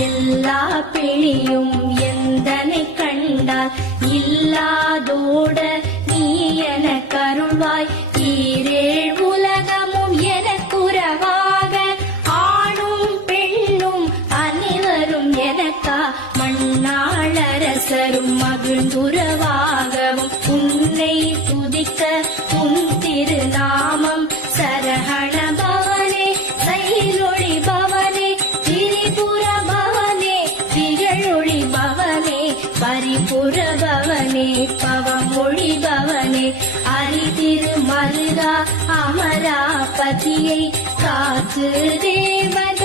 எல்லா பிணியும் எந்தனை கண்டால் இல்லாதோட நீ என கருள்வாய். ஈரேழ் உலகமும் எனக்குறவாக ஆணும் பெண்ணும் அனைவரும் எனக்கா மண்ணாளரசரும் மகிழ்ந்துறவாகவும் உன்னை துதிக்க உன் திருநாமம் சரஹண பவனே சைலொளி பவனே திரிபுர பவனே திகழொளி பவனே பரிபுர பவனே பவமொழி பவனே அரிதிரு மருகா அமராபதியை காத்து தேவத